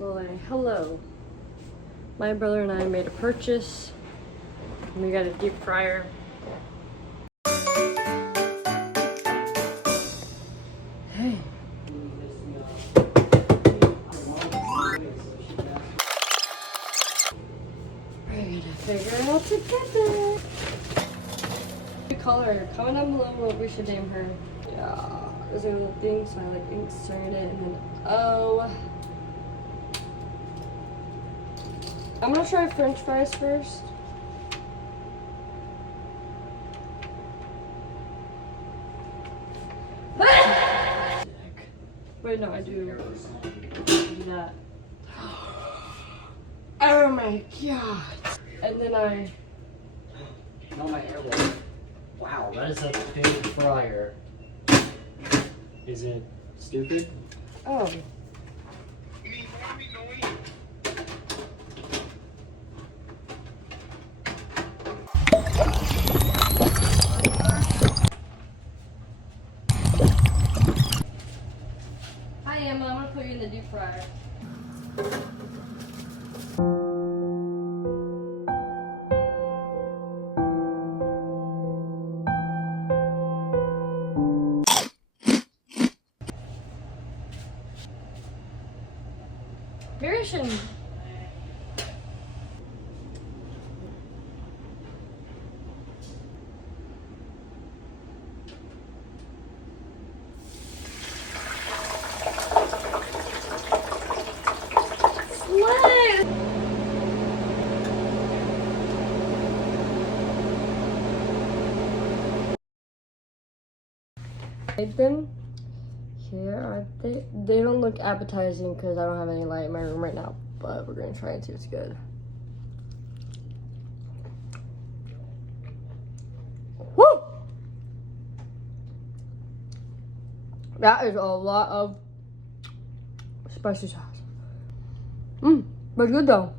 Chipotle. Hello. My brother and I made a purchase. And we got a deep fryer. Hey. We're gonna figure it out together. We call her. Comment down below what we should name her. Yeah. Is there a little thing? So I like insert it and then oh. I'm gonna try French fries first. Wait, no, I do that. Oh my god! And then I. Not my airway. Wow, that is a big fryer. Is it stupid? Oh. Hi Emma, I'm gonna put you in the deep fryer. Variation. Them here are they don't look appetizing because I don't have any light in my room right now, but we're gonna try and see if it's good. Woo! That is a lot of spicy sauce. But good though.